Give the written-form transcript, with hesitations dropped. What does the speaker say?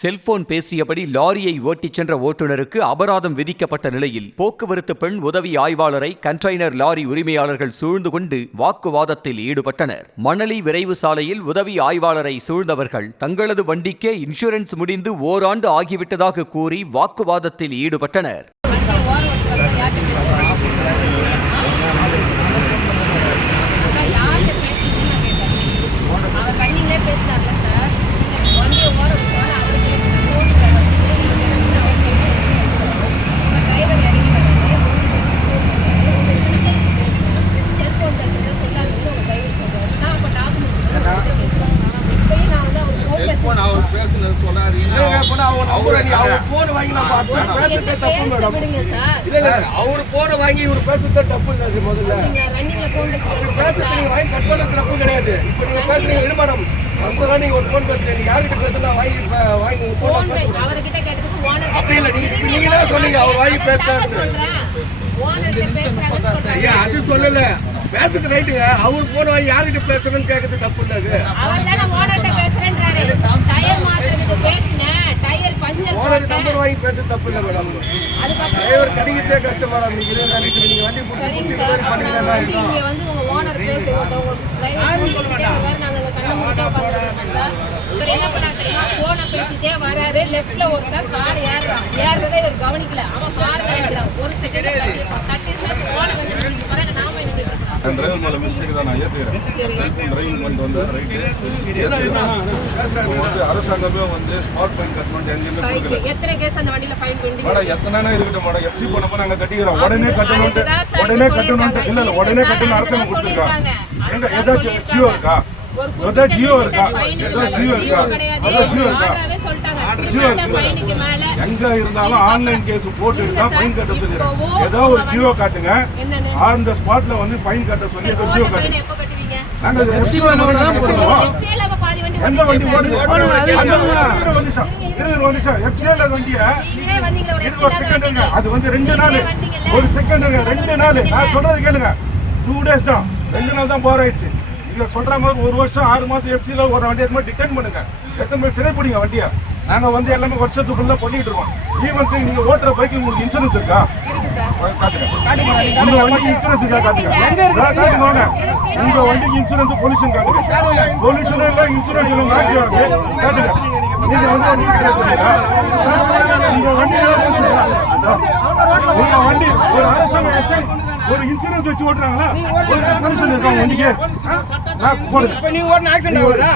Cellphone பேசியபடி லாரியை ஓட்டிச் சென்ற ஓட்டுநருக்கு அபராதம் விதிக்கப்பட்ட நிலையில் போக்குவரத்து பெண் உதவி ஆய்வாளரை கண்டெய்னர் லாரி உரிமையாளர்கள் சூழ்ந்து கொண்டு வாக்குவாதத்தில் ஈடுபட்டனர். மணலி விரைவு சாலையில் உதவி ஆய்வாளரை சூழ்ந்தவர்கள் தங்களது வண்டிக்கே இன்சூரன்ஸ் முடிந்து ஓராண்டு ஆகிவிட்டதாக கூறி வாக்குவாதத்தில் ஈடுபட்டனர். பேசுறது ரைட்டுங்க. அவர் போன வாங்கி யார்கிட்ட பேசுறேன்னு கேட்கறது தப்பு இல்ல. ஓனர் நம்பர் வாங்கி பேசுறது தப்பு இல்ல மேடம். டிரைவர் கிடைக்கிறதே கஷ்டம் மேடம். நீங்க வண்டி புடிச்சு பண்ணீங்கன்னா பேசிட்டே வராரு. லெஃப்ட்ல ஒருத்தர் கார் ஏறதே இவர் கவனிக்கல. அவன் கார் ஒரு செகண்ட் அரசாங்கமே வந்து ஸ்மார்ட் ஃபைன் கட்டணும். எத்தனை கேஸ் அந்த வண்டியில ஃபைன் பண்ணி எத்தனை இருக்கட்டும் மேடம். எஃப்சி பண்ணப்போ நாங்க கட்டிக்கிறோம். உடனே கட்டணும் இல்ல உடனே கட்டணும் அரசாங்கம் கொடுத்துருக்காங்க. ஏதாச்சும் ஜியோ இருக்கா? ஜியோ இருக்கா? எங்க இருந்தாலும் ஆன்லைன் கேஸ் போட்டு ஃபைன் கட்ட சொல்லி ஏதோ ஒரு ஜியோ காட்டுங்க. ஆன் த ஸ்பாட்ல வந்து ஃபைன் கட்ட சொல்லி ஏதோ ஜியோ காட்டுங்க. நாங்க எஃப்சி எந்த வண்டி எஃப்சிஎல் வண்டிய ஒரு செகண்ட் அது வந்து 2 நாள் ஒரு செகண்ட் 2 நாள் நான் சொல்றது கேளுங்க. 2 days தான் 2 நாள் தான் போராயிடுச்சு. நீங்க சொல்ற மாதிரி 1 வருஷம் 6 மாசம் எஃப்சிஎல் ஒரு வண்டியை டிடெக்ட் பண்ணுங்க. எத்தனை பேர் சிறைப்பிடிங்க வண்டியை. நாங்க வந்து எல்லாமே வருஷத்துக்குள்ள பண்ணிட்டு இருக்கோம். ஈவன் நீங்க ஓட்டுற பைக்கு உங்களுக்கு இன்சூரன்ஸ் இருக்கா? உங்க வண்டிக்கு இன்சூரன்ஸ் இருக்கா காட்டுங்க. உங்க வண்டிக்கு இன்சூரன்ஸ் பொல்யூஷன் காட்டுங்க. பொல்யூஷன் இல்ல இன்சூரன்ஸ் இல்ல மாற்றி காட்டுங்க. நீங்க வந்து உங்க வண்டி ஒரு அரசாங்க ஒரு இன்சூரன்ஸ் வச்சு ஓட்டுறாங்களா? பொல்யூஷன் இருக்கா வண்டிக்கு? நீங்க ஓட்டுன ஆக்சிடென்ட் ஆகுதா?